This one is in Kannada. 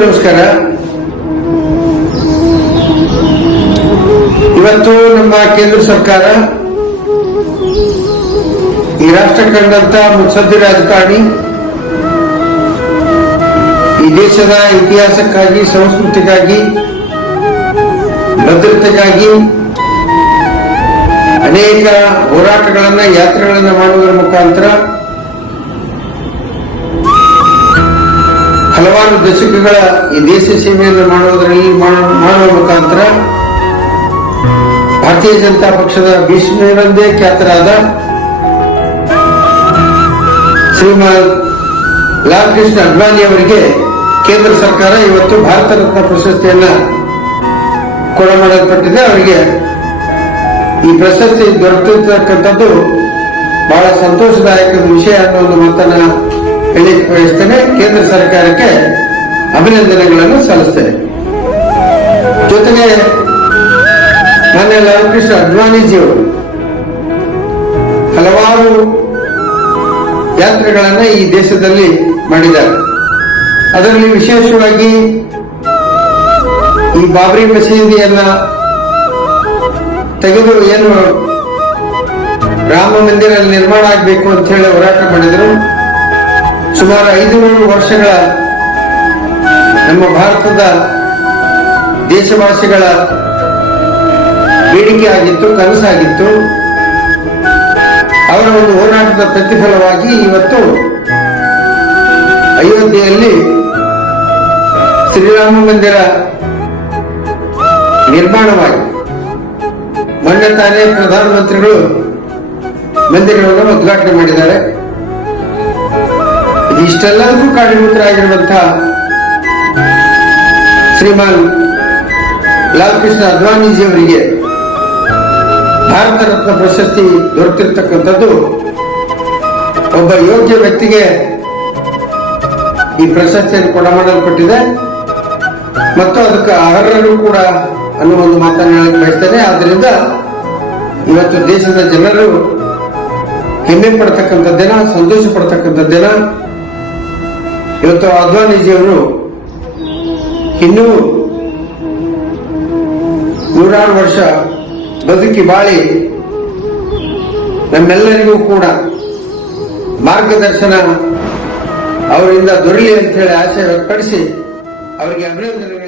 ನಮಸ್ಕಾರ ಇವತ್ತು ನಮ್ಮ ಕೇಂದ್ರ ಸರ್ಕಾರ ಈ ರಾಷ್ಟ್ರ ಕಂಡಂತ ಮುತ್ಸದ್ದಿ ರಾಜಕಾರಣಿ ಈ ದೇಶದ ಇತಿಹಾಸಕ್ಕಾಗಿ, ಸಂಸ್ಕೃತಿಗಾಗಿ, ಭದ್ರತೆಗಾಗಿ ಅನೇಕ ಹೋರಾಟಗಳನ್ನ, ಯಾತ್ರೆಗಳನ್ನ ಮಾಡುವುದರ ಮುಖಾಂತರ ಹಲವಾರು ದಶಕಗಳ ಈ ದೇಶ ಸೇವೆಯನ್ನು ಮಾಡುವುದರಲ್ಲಿ ಮಾಡು- ಮಾಡುವ ಮುಖಾಂತರ ಭಾರತೀಯ ಜನತಾ ಪಕ್ಷದ ಭೀಷ್ಮರಂದೇ ಖ್ಯಾತರಾದ ಶ್ರೀಮಾನ್ ಲಾಲ್ ಕೃಷ್ಣ ಅಡ್ವಾಣಿ ಅವರಿಗೆ ಕೇಂದ್ರ ಸರ್ಕಾರ ಇವತ್ತು ಭಾರತ ರತ್ನ ಪ್ರಶಸ್ತಿಯನ್ನ ಕೊಡಮಾಡಲ್ಪಟ್ಟಿದೆ. ಅವರಿಗೆ ಈ ಪ್ರಶಸ್ತಿ ದೊರೆತಿರ್ತಕ್ಕಂಥದ್ದು ಬಹಳ ಸಂತೋಷದಾಯಕ ವಿಷಯ ಅನ್ನೋ ಒಂದು ಮಾತನ್ನ ಹೇಳಿ ಬಯಸ್ತೇನೆ ಕೇಂದ್ರ ಸರ್ಕಾರಕ್ಕೆ ಅಭಿನಂದನೆಗಳನ್ನು ಸಲ್ಲಿಸ್ತೇನೆ. ಜೊತೆಗೆ ಮಾನ್ಯ ಲಾಲಕೃಷ್ಣ ಅಡ್ವಾಣಿಜಿಯವರು ಹಲವಾರು ಯಾತ್ರೆಗಳನ್ನ ಈ ದೇಶದಲ್ಲಿ ಮಾಡಿದ್ದಾರೆ. ಅದರಲ್ಲಿ ವಿಶೇಷವಾಗಿ ಈ ಬಾಬ್ರಿ ಮಸೀದಿಯನ್ನ ತೆಗೆದು ಏನು ರಾಮ ಮಂದಿರ ನಿರ್ಮಾಣ ಆಗಬೇಕು ಅಂತ ಹೇಳಿ ಹೋರಾಟ ಮಾಡಿದರು. ಸುಮಾರು ಐದುನೂರು ವರ್ಷಗಳ ನಮ್ಮ ಭಾರತದ ದೇಶವಾಸಿಗಳ ಬೇಡಿಕೆ ಆಗಿತ್ತು, ಕನಸಾಗಿತ್ತು. ಅವರ ಒಂದು ಹೋರಾಟದ ಪ್ರತಿಫಲವಾಗಿ ಇವತ್ತು ಅಯೋಧ್ಯೆಯಲ್ಲಿ ಶ್ರೀರಾಮ ಮಂದಿರ ನಿರ್ಮಾಣವಾಗಿ ಮೊನ್ನೆ ತಾನೇ ಪ್ರಧಾನಮಂತ್ರಿಗಳು ಮಂದಿರವನ್ನು ಉದ್ಘಾಟನೆ ಮಾಡಿದ್ದಾರೆ. ಇದಿಷ್ಟೆಲ್ಲದಕ್ಕೂ ಕಾರಣೀಭೂತರಾಗಿರುವಂತಹ ಶ್ರೀಮಾನ್ ಲಾಲ್ಕೃಷ್ಣ ಅದ್ವಾನಿಜಿ ಅವರಿಗೆ ಭಾರತ ರತ್ನ ಪ್ರಶಸ್ತಿ ದೊರೆತಿರ್ತಕ್ಕಂಥದ್ದು ಒಬ್ಬ ಯೋಗ್ಯ ವ್ಯಕ್ತಿಗೆ ಈ ಪ್ರಶಸ್ತಿಯನ್ನು ಕೊಡಮಾಡಲ್ಪಟ್ಟಿದೆ ಮತ್ತು ಅದಕ್ಕೆ ಅರ್ಹರು ಕೂಡ ಅನ್ನುವ ಒಂದು ಮಾತನ್ನು ಹೇಳಕ್ ಬಯಸ್ತೇನೆ. ಆದ್ರಿಂದ ಇವತ್ತು ದೇಶದ ಜನರು ಹೆಮ್ಮೆ ಪಡ್ತಕ್ಕಂಥ ದಿನ, ಸಂತೋಷ ಪಡ್ತಕ್ಕಂಥ ದಿನ. ಇವತ್ತು ಅದ್ವಾನಿಜಿಯವರು ಇನ್ನೂ ನೂರಾರು ವರ್ಷ ಬದುಕಿ ಬಾಳಿ ನಮ್ಮೆಲ್ಲರಿಗೂ ಕೂಡ ಮಾರ್ಗದರ್ಶನ ಅವರಿಂದ ದೊರಲಿ ಅಂತ ಹೇಳಿ ಆಶಯ ವ್ಯಕ್ತಪಡಿಸಿ ಅವರಿಗೆ ಅಭಿನಂದನೆಗಳು